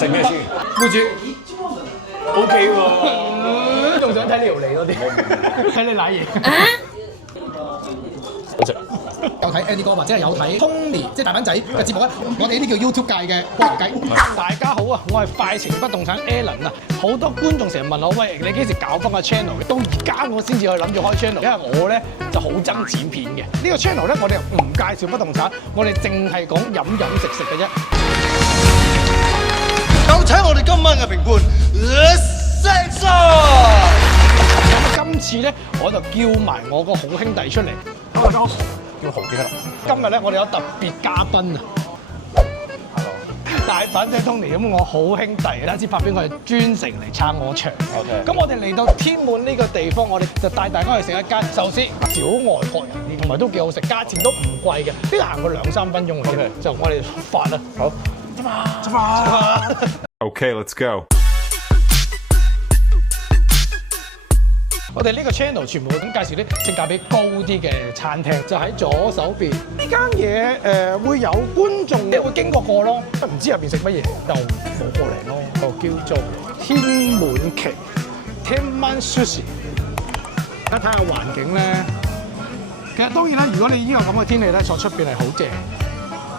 食咩先？妹豬 OK 喎，仲想睇你條脷多啲，睇你舐嘢。好食。有睇 Andy 哥或者係有睇 Tony 即係大班仔嘅節目咧，我哋呢啲叫 YouTube 界嘅菠蘿雞。大家好啊，我係快情不動產 Alan 啊，好多觀眾成日問我，喂，你幾時搞翻個 channel？ 到而家我先至去諗住開 channel， 因為我咧就好憎剪片嘅。呢個 channel 咧，我哋唔介紹不動產，我哋淨係講飲飲食食嘅啫。有請我哋今晚嘅評判 Sexo。今次咧，我就叫埋我個好兄弟出嚟。叫豪啲啦。今日咧，我哋有特別嘉賓啊！大阪仔 Tony 咁，我好兄弟啦，支拍片佢係專程嚟撐我場。OK。咁我哋嚟到天滿呢個地方，我哋就帶大家去食一間壽司，小外國人啲，同埋都幾好食，價錢都唔貴嘅，呢度行過2-3分鐘嘅啫。OK。就我哋出發啦。好。出發。Okay, let's go. 我哋呢個 channel 全部咁介紹啲性價比高啲嘅餐廳，就喺左手邊。呢間嘢會有觀眾會經過咯，唔知入邊食乜嘢，就冇過嚟咯。就叫做天滿旗 Tenman Sushi。而家睇下環境咧，其實當然啦，如果你呢個咁嘅天氣咧，坐出邊係好正。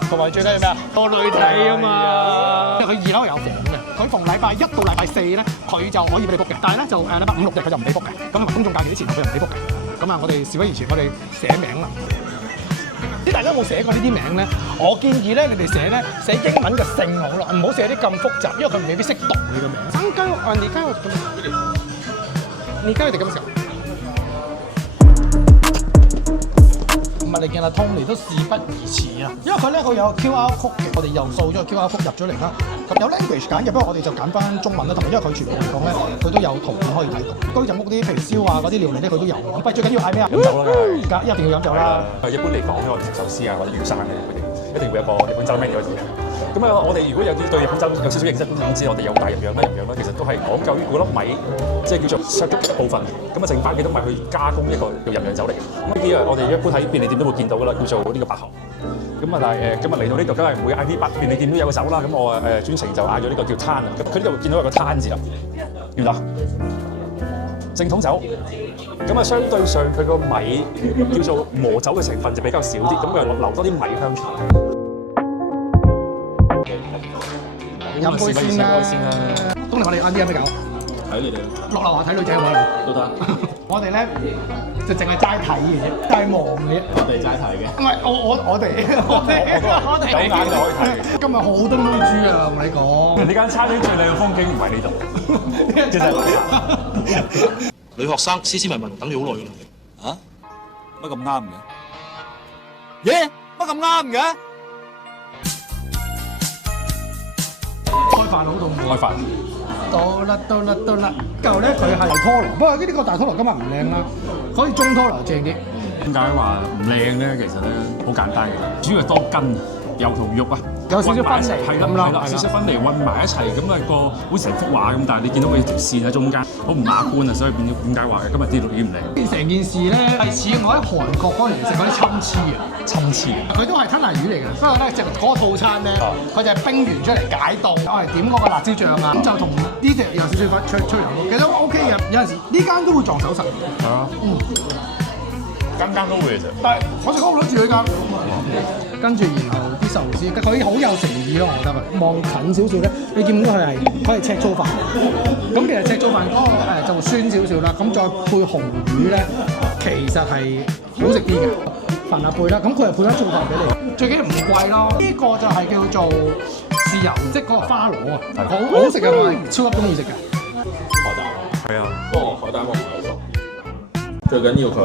同埋最緊要咩啊？多女睇啊嘛！佢2樓有房嘅，佢逢禮拜1到禮拜4咧，佢就可以俾你 book 嘅。但係咧就禮拜5、6日佢就唔俾 book 嘅。咁公眾假期之前佢就唔俾 book 嘅。咁啊，我哋事不宜遲，我哋寫名啦。啲大家有冇寫過呢啲名咧？我建議咧，你哋寫咧寫英文嘅姓好啦，唔好寫啲咁複雜，因為佢未必識讀你個名。三間啊，你間我哋咁嘅時候。唔係你見阿 Tony 都事不宜遲啊，因為佢咧佢有 QR code 嘅，我哋又掃咗個 QR code 入咗嚟啦。咁有 language 揀嘅，不過我哋就揀翻中文啦，同埋因為佢全部嚟講咧，佢都有圖片可以睇到。居酒屋啲譬如燒啊嗰啲料理咧，佢都有。咁不過最緊要嗌咩啊？飲酒啦，梗係。一定要飲酒啦。一般嚟講咧，我哋食壽司啊或者魚生咧，佢哋一定會有個日本酒 menu 喺度嘅。咁啊，我哋如果有啲對日本酒有少少認識，咁知我哋有大入樣啦，入樣啦，其實都係講究於嗰粒米，即係叫做削足一部分，咁啊剩翻幾多米去加工一個叫入樣酒嚟。咁呢啲啊，我哋一般喺便利店都會見到噶啦，叫做呢個白喉。咁啊，但係今日嚟到呢度，梗係唔會嗌啲便利店都有個酒啦。咁我專程就嗌咗呢個叫攤啊。咁佢呢度見到有個攤字啦，原來正統酒。咁啊，相對上佢個米叫做磨酒嘅成分就比較少啲，咁佢留多啲米香出嚟。飲杯先啦。當年我哋晏啲有咩搞？睇你哋落樓下睇女仔好唔好？都得。我哋咧就淨係齋睇嘅啫，齋望嘅啫。我哋齋睇嘅。唔係我哋有眼就可以睇。今日好多妹豬啊！同你講，呢間餐廳最靚嘅風景唔係呢度，其實女學生斯斯文文等你好耐㗎啦。啊？乜咁啱嘅？耶？乜咁啱嘅？開飯好凍喎。開飯。到啦！舊咧佢係大拖羅，不過呢個大拖羅今日唔靚啦，可以中拖羅正啲。點解話唔靚咧？其實咧好簡單嘅，主要係多筋，油同肉啊，有少少分離咁啦，少少分離混埋一齊，咁啊個好似成幅畫咁，但係你見到佢條線喺中間，好唔雅觀啊，所以變咗點解話今日啲錄影唔靚？成件事咧係似我喺韓國嗰陣時食嗰啲參翅啊，參翅。佢都係吞拿魚嚟嘅，不過咧就嗰個套餐咧，佢就係冰完出嚟解凍，我係點嗰個辣椒醬啊，咁就同呢隻有少少出油咯，其實都 OK 嘅。有陣時呢間都會撞手神。係啊。間都會嘅啫。但係我食嗰個攞住佢㗎。跟住然後啲壽司，佢好有誠意咯，我覺得佢。望近少少咧，你見到佢係可以赤粗飯。咁其實赤粗飯嗰個就酸少少啦，咁再配紅魚咧，其實係好食啲嘅。飯下配啦，咁佢係配翻粗飯俾你，最緊要唔貴咯。呢個就係叫做豉油，即係嗰個花螺啊，好食嘅，我係超級中意食嘅。海膽。係啊。不過海膽我唔係好熟。最緊要佢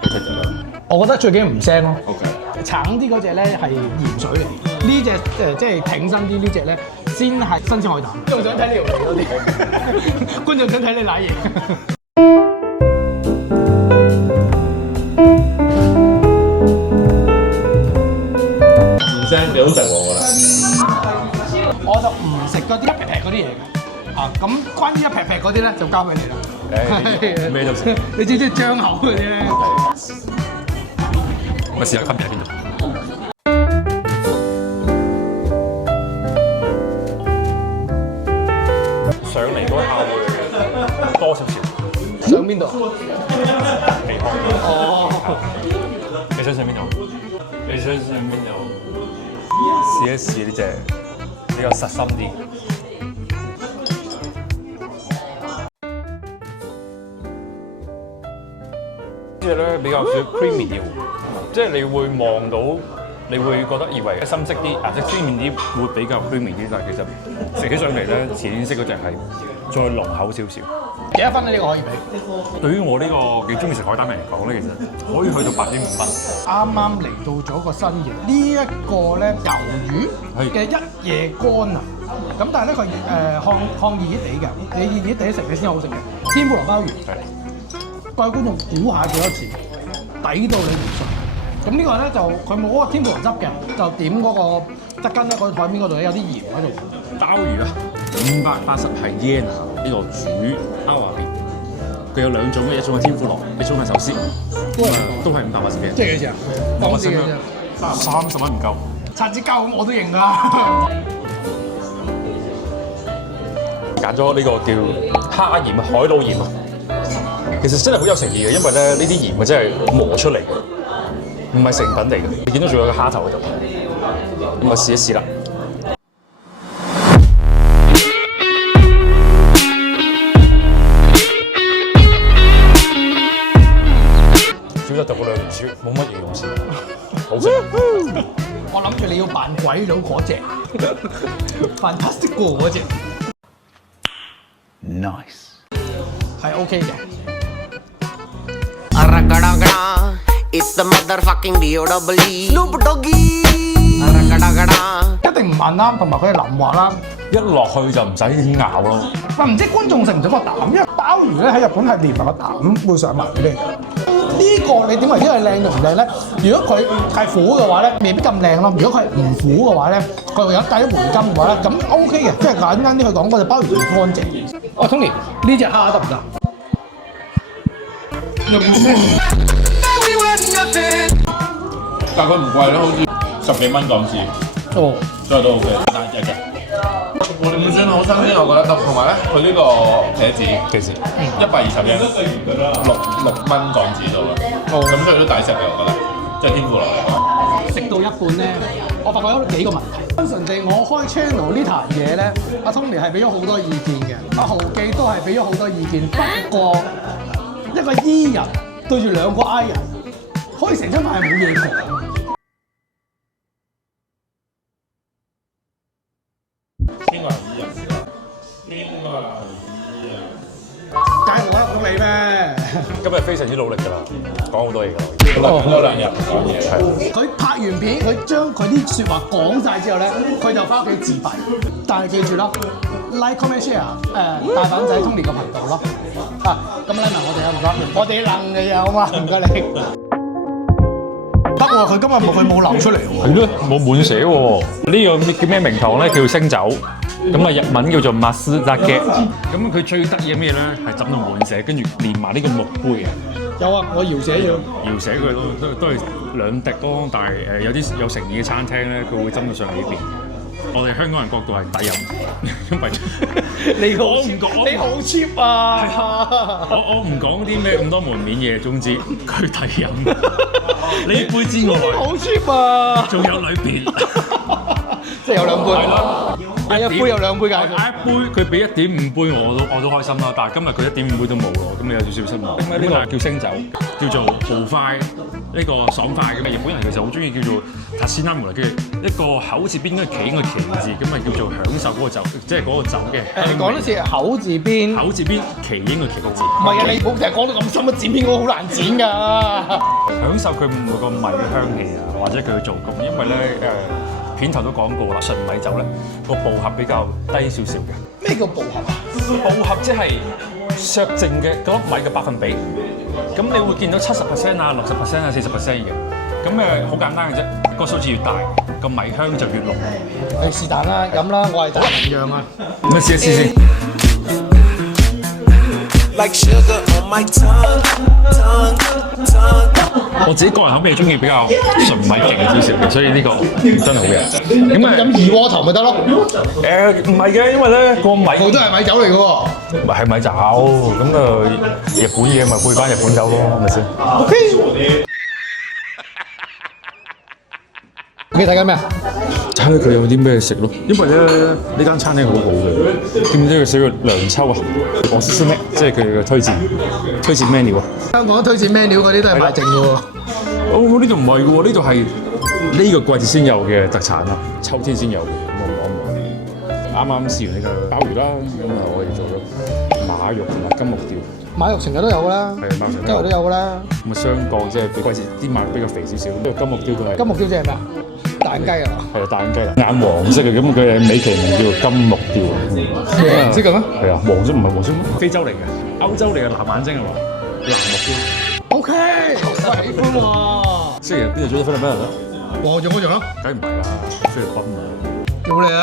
好食㗎啦。我覺得最緊要唔腥咯。OK。橙啲嗰只咧係鹽水嚟，呢隻即係挺身啲呢只咧先係新鮮海膽。仲想睇你條脷多啲，觀眾想睇你舐嘢。唔腥，你好食喎，我覺得。我就唔食嗰啲一劈劈嗰啲嘢嘅。啊，咁關於一劈劈嗰啲咧就交俾你啦。咩都食。你知唔知張口嗰啲咧？我試下分別喺邊度。上嚟嗰下會多少少。上邊度？皮殼。哦，你想上邊度？你想上邊度？試一試呢隻比較實心啲。呢隻咧比較少 creamy 啲，即係你會望到，你會覺得以為深色啲、顏色鮮豔啲會比較 creamy 啲，但係其實食起上嚟咧，淺色嗰隻係再濃厚少少。幾多分咧？呢個可以俾？對於我呢個幾中意食海膽人嚟講咧，其實可以去到8.5分。啱啱嚟到咗個新嘅呢一個咧魷魚嘅一夜乾啊！咁但係咧佢抗熱熱地嘅，你熱熱地食你先好食嘅。天婦羅鮑魚，各位觀眾估下幾多錢？抵到你唔信。咁呢個咧就佢冇嗰個天婦羅汁嘅，就點嗰個側根咧，個台面嗰度咧有啲鹽喺度。鮑魚啊，580係 yen 啊，呢個煮鮑魚片，佢有兩種嘅，一種係天婦羅，一種係壽司，都係580嘅。即係幾錢啊？講少嘅啫，30蚊唔夠。擦子膠我都認㗎。揀咗呢個叫蝦鹽海佬鹽啊，其實真係好有誠意嘅，因為咧呢啲鹽啊真係磨出嚟嘅，唔係成品嚟嘅。你見到仲有個蝦頭喺度，咁啊試一試啦。煮得就嗰兩條魚，冇乜形容詞，好食。我諗住你要扮鬼佬嗰隻，Fantastical 嗰隻。Nice。係 OK 嘅。 It's the motherfucking D.O.W.E. Snoop Doggy。一定唔慢啦，同埋佢係淋滑啦。一落去就唔使咬咯。唔知觀眾食唔食個膽？因為鮑魚咧喺日本係連埋個膽會上埋嘅。呢個你點為之係靚定唔靚咧？如果佢係苦嘅話咧，未必咁靚咯。如果佢係唔苦嘅話咧，佢有帶啲回甘嘅話咧，咁 OK 嘅。即係簡單啲去講，嗰隻鮑魚最乾淨。哦 ，Tony，呢隻蝦得唔得？但佢唔貴咯，好似10幾蚊港紙，哦，所以都 OK，大隻嘅。唔算好新鮮，我覺得。同埋咧，佢呢個茄子幾時120日6蚊港紙到啦。咁所以都抵食嘅，我覺得。即係天婦羅嚟講。食到一半咧，我發覺有幾個問題。通常地，我開 channel 呢壇嘢咧，阿 Tony 係俾咗好多意見嘅，阿豪記都係俾咗好多意見。不過一個 E 人對住兩個 I 人，可以成餐飯係冇嘢講。邊個係 E 人？邊個係 E 人？梗係我講你咩？今日非常之努力㗎啦，講好多嘢㗎啦。講咗2日講嘢。係。佢拍完片，佢將佢啲説話講晒之後咧，佢就翻屋企自閉。但係記住咯 ，like comment share 大阪仔 Tony 個頻道咯。咁 like 埋我哋啊，唔該。我哋愣嘅嘢好嘛，唔該你。得喎，佢今日冇流出嚟喎。係咯，冇滿寫喎。呢個叫咩名堂咧？叫星酒。咁啊，日文叫做 Masuzake。咁佢最得意嘅咩咧？係浸到滿瀉，跟住連埋呢個木杯嘅。有啊，我搖寫咗。搖寫佢都係2滴咯，但係有啲有誠意嘅餐廳咧，佢會斟到上呢邊。我哋香港人角度係抵飲，因為你我唔講，你好 cheap 啊！我唔講啲咩咁多門面嘢，總之佢抵飲。你杯之外，好 cheap 啊！仲有裏邊，即係有兩杯。係咯。一杯有兩杯㗎。一杯佢俾1.5杯我都開心啦，但係今日佢1.5杯都冇咯，咁你有少少失望。咁呢個叫星酒，叫做豪快，呢個爽快咁啊！日本人其實好中意叫做塔斯納姆嚟嘅，一個口字邊嗰個企個旗字，咁啊叫做享受嗰個酒，即係嗰個酒嘅。你講多次口字邊。口字邊旗英個旗個字。唔係啊！你唔好成日講到咁深啊！剪片嗰個好難剪㗎。享受佢每個米嘅香氣啊，或者佢嘅做工，因為咧片頭都講過啦，純米酒咧個步合比較低少少嘅。咩叫步合啊？步合即係削淨嘅嗰粒米嘅百分比。咁你會見到70% 啊、60% 啊、40% 嘅。咁好簡單嘅啫，個數字越大，個米香就越濃。係是但啦，飲啦，我係大同樣啊。咁試一試先。like sugar on my tongue. 我自己個人口味中意比較純米勁少少嘅，所以呢個真係好嘅。咁啊飲二鍋頭咪得咯。唔係嘅，因為咧個米好多係米酒嚟嘅喎。唔係米酒，咁日本嘢咪配翻日本酒咯，係咪先 OK。你睇緊咩啊？睇下佢有啲咩食咯，因為咧呢間餐廳好好嘅，知唔知佢寫個涼秋啊？我識咩？即係佢嘅推薦 menu 啊！香港推薦 menu 嗰啲都係賣剩嘅喎。哦，呢度唔係嘅喎，呢度係呢個季節先有嘅特產啊，秋天先有嘅。啱啱試完呢個鮑魚啦，咁啊我哋做咗馬肉同埋金目吊。馬肉成日都有㗎啦，雞肉都有㗎啦。咁啊雙角即係季節啲馬肉比較肥少少，呢個金目吊都係。金目吊即係咩啊？大眼雞啊？係啊，大眼雞啊，眼黃色嘅，咁佢嘅美其名叫做金目吊。黃色嘅咩？係啊，黃色唔係黃色咩？非洲嚟嘅，歐洲嚟嘅藍眼睛係嘛？藍目吊。OK，我喜歡喎。星期日邊度做咗菲律賓人啊？黃種嗰種咯。梗唔係啦，菲律賓啊。屌你啊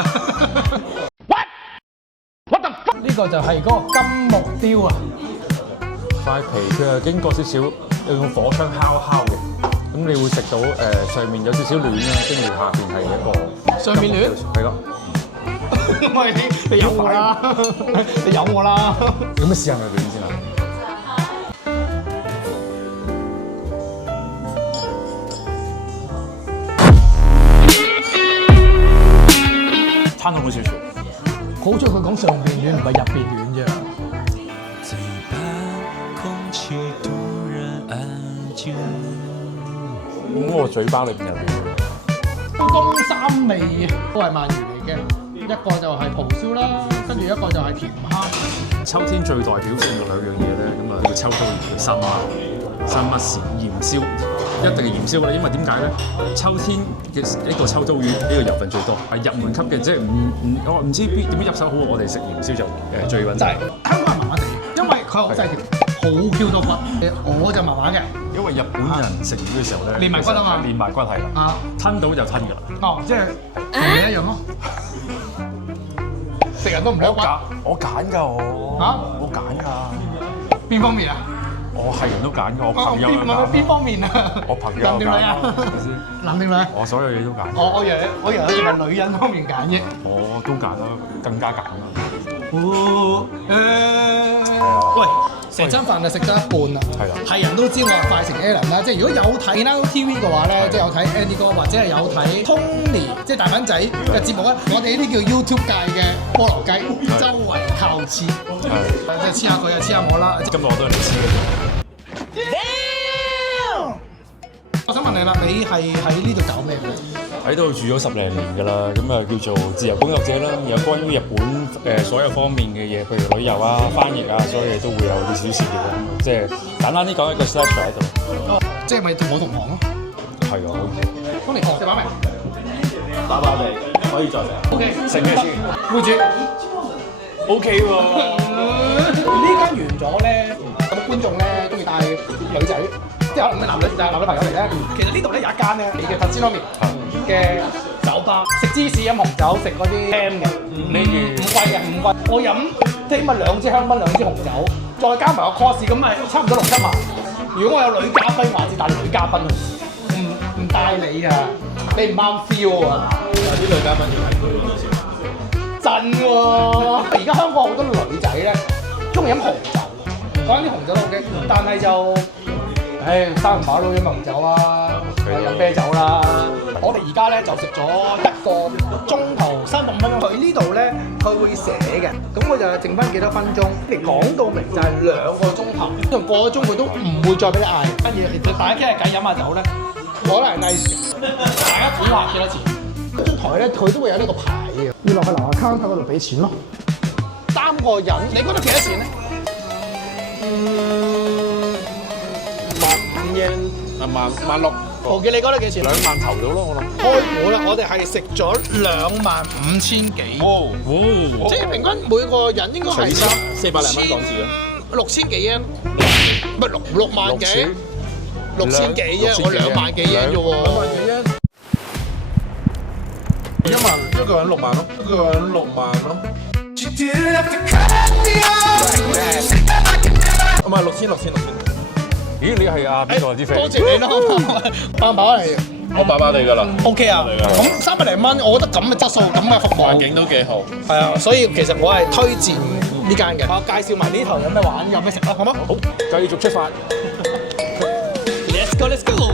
！What the fuck？呢個就係嗰個金目雕啊！塊皮佢係經過少少用火槍烤嘅，咁你會食到上面有少少暖啦，跟住下邊係一個上面暖，係咯。唔係你有我啦，你有我啦。有咩試下佢暖先啊？餐到好少少，好中意佢講上邊暖，唔係入邊暖啫。咁我嘴巴裏邊有暖。東三味都係鰻魚嚟嘅，一個就係蒲燒啦，跟住一個就係甜蝦。秋天最代表性嘅兩樣嘢咧，咁啊叫秋刀魚、生乜豉鹽燒，一定係鹽燒啦。因為點解咧？秋天嘅呢個秋刀魚呢個油分最多，係入門級嘅，即係我唔知點樣入手好。我哋食鹽燒就最穩陣。香港人麻麻地，因為佢好細條，好 Q 到骨。我就麻麻嘅，因為日本人食魚嘅時候咧，連埋骨啊嘛，連埋骨係啦，啊吞到就吞㗎啦。哦，即係同你一樣咯。食人都唔兩骨。我揀㗎我。嚇？我揀㗎。邊方面啊？我係人都揀㗎，我朋友邊方面啊？我朋友男定女啊？男定女？我所有嘢都揀。我以為佢淨係女人方面揀啫。我都揀啦，更加揀啦。喂，成餐飯就食得一半啦。係啦。係人都知我係快成 Alan 啦，即係如果有睇 Now TV 嘅話咧，即係有睇 Andy 哥或者係有睇 Tony 即係大粉仔嘅節目咧，我哋呢啲叫 YouTube 界嘅菠蘿雞，周圍靠黐。係。即係黐下佢啊，黐下我啦。今日我都係嚟黐嘅。我想問你啦，你係喺呢度搞咩嘅？喺度住咗10零年㗎啦，咁啊叫做自由工作者啦，有關於日本所有方面嘅嘢，譬如旅遊啊、翻譯啊，所有嘢都會有啲小事嘅，即係簡單啲講一個 slash 喺度。即係咪同我同行咯？係啊，當年學食飽未？打包地可以再食。OK，食咩先？會煮。OK 喎。呢間完咗咧，咁觀眾咧中意帶女仔，即係可能咩男女朋友嚟咧。其實呢度咧有一間咧，你嘅 Casino 嘅酒吧，食芝士飲紅酒，食嗰啲 ham 嘅，唔貴嘅，唔貴。我飲即係咪2支香檳2支紅酒，再加埋個 course，咁咪差唔多6、7萬。如果我有女嘉賓，或者帶女嘉賓去，唔帶你啊，你唔啱 feel 啊。有啲女嘉賓要睇佢啲先。真喎！而家香港好多女仔咧，中意飲紅酒，講緊啲紅酒都 OK，但係就，生唔飽都飲紅酒啊，飲啤酒啦。我哋而家咧就食咗1個鐘頭35分鐘。佢呢度咧，佢會寫嘅，咁我就剩翻幾多分鐘。你講到明就係2個鐘頭，因為過咗鐘佢都唔會再俾你嗌。跟住大家傾下偈飲下酒咧，可能係 nice。大家估下幾多錢？嗰張台咧，佢都會有呢個牌嘅，要落去樓下 counter 嗰度俾錢咯。3個人，你覺得幾多錢咧？15,000，160,000。豪記，你覺得幾錢？2萬頭到咯，我諗。開估啦，我哋係食咗25,000幾。即係平均每個人應該係400零蚊港紙啊，6,000幾yen，唔係6萬幾，6,000幾啫，我2萬幾yen啫喎。一個人6萬咯，一個人6萬咯。係6000。咦，你係邊個啲 friend？多謝你咯，飽唔飽嚟我把把地㗎啦， ？OK 啊，咁300零蚊，我覺得咁嘅質素，咁嘅服務，環境都幾好。係啊，所以其實我係推薦呢間嘅。我介紹埋呢頭有咩玩，有咩食啦，好嗎？好，繼續出發。 Let's go，Let's go。